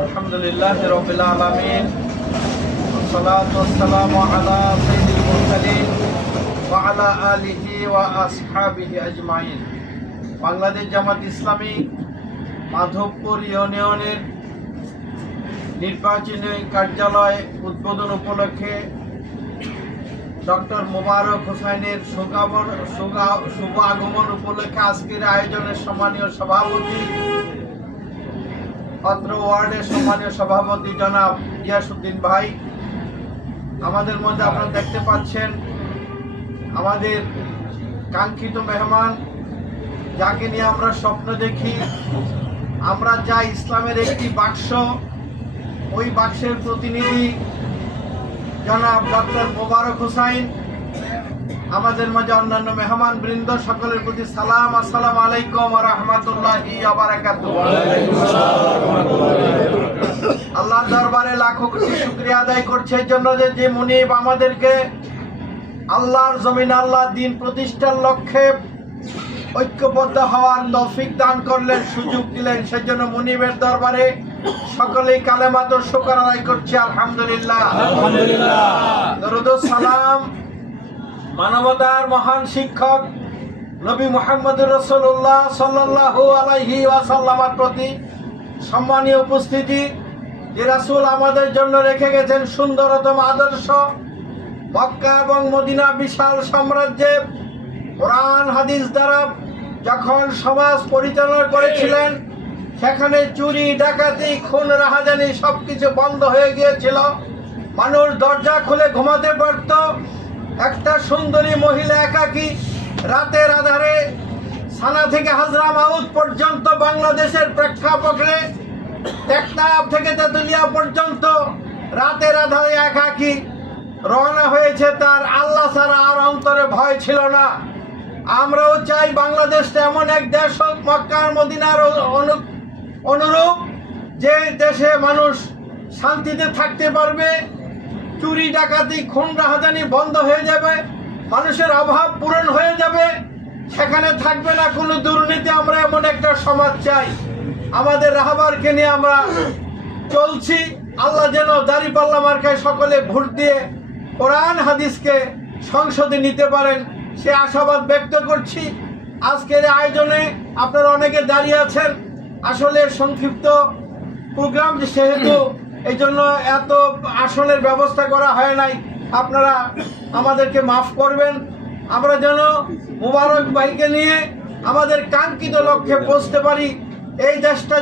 আলহামদুলিল্লাহ রাব্বিল আলামিন والصلاة والسلام على سيد المرسلين وعلى آله وأصحابه أجمعين। বাংলাদেশ জামাত ইসলামী মাধবপুর ইউনিয়নের নির্বাচনী কার্যালয় উদ্বোধন উপলক্ষে ডক্টর মোবারক হোসাইনের শুভ আগমন উপলক্ষে আজকের আয়োজনের সম্মানীয় সভাপতি, অত্র ওয়ার্ডের সম্মানীয় সভাপতি জনাব গিয়াসউদ্দিন ভাই, আমাদের মধ্যে আপনারা দেখতে পাচ্ছেন আমাদের কাঙ্ক্ষিত মেহমান, যাকে নিয়ে আমরা স্বপ্ন দেখি। আমরা চাই ইসলামের একটি বাক্স, ওই বাক্সের প্রতিনিধি জনাব ডক্টর মোবারক হোসাইন। আমাদের মাঝে অন্যান্য মেহমান বৃন্দ, সকলের প্রতি সালাম, আসসালামু আলাইকুম ওয়া রাহমাতুল্লাহি ওয়া বারাকাতুহু। আল্লাহর দরবারে লাখো কোটি শুকরিয়া আদায় করছে এই জন্য যে মুনিব আমাদেরকে আল্লাহর জমিন আল্লাহ দিন প্রতিষ্ঠার লক্ষ্যে ঐক্যবদ্ধ হওয়ার তৌফিক দান করলেন, সুযোগ দিলেন। সেজন্য মুনিবের দরবারে সকলেই কালেমাত শুকর আদায় করছে আলহামদুলিল্লাহ। দরুদ ও সালাম মানবতার মহান শিক্ষক নবী মুহাম্মদুর রাসূলুল্লাহ সাল্লাল্লাহু আলাইহি ওয়াসাল্লামের প্রতি। সম্মানীয় উপস্থিতি, যে রাসূল আমাদের জন্য রেখে গেছেন সুন্দরতম আদর্শ, মক্কা এবং মদিনা বিশাল সাম্রাজ্যে কোরআন হাদিস দ্বারা যখন সমাজ পরিচালনা করেছিলেন, সেখানে চুরি ডাকাতি খুন রাহাজানি সবকিছু বন্ধ হয়ে গিয়েছিল। মানুষ দরজা খুলে ঘুমাতে পারত। একটা সুন্দরী মহিলা একাকী রাতের আধারে সানা থেকে হাজরা মাউদ পর্যন্ত বাংলাদেশের প্রেক্ষাপটে টেকনাফ থেকে তেতুলিয়া পর্যন্ত রাতের আধারে একাকী রওনা হয়েছে। তার আল্লাহ ছাড়া আর অন্তরে ভয় ছিল না। আমরাও চাই বাংলাদেশটা এমন এক দেশ হোক মক্কা মদিনার অনুরূপ, যে দেশে মানুষ শান্তিতে থাকতে পারবে, চুরি ডাকাতি খুন রাহাজানি বন্ধ হয়ে যাবে, মানুষের অভাব পূরণ হয়ে যাবে, সেখানে থাকবে না কোনো দুর্নীতি। আমরা এমন একটা সমাজ চাই। আমাদের রাহবারকে নিয়ে আমরা চলছি। আল্লাহ যেন দাঁড়িপাল্লা মার্কায় সকলে ভোট দিয়ে কোরআন হাদিসকে সংসদে নিতে পারেন, সে আশাবাদ ব্যক্ত করছি। আজকের আয়োজনে আপনারা অনেকে দাঁড়িয়ে আছেন, আসলে সংক্ষিপ্ত প্রোগ্রাম সেহেতু এই জন্য এত আসনের ব্যবস্থা করা হয় নাই, আপনারা আমাদেরকে মাফ করবেন। আমরা যেন মোবারক ভাইকে নিয়ে আমাদের কাঙ্ক্ষিত লক্ষ্যে পৌঁছতে পারি। এই দেশটা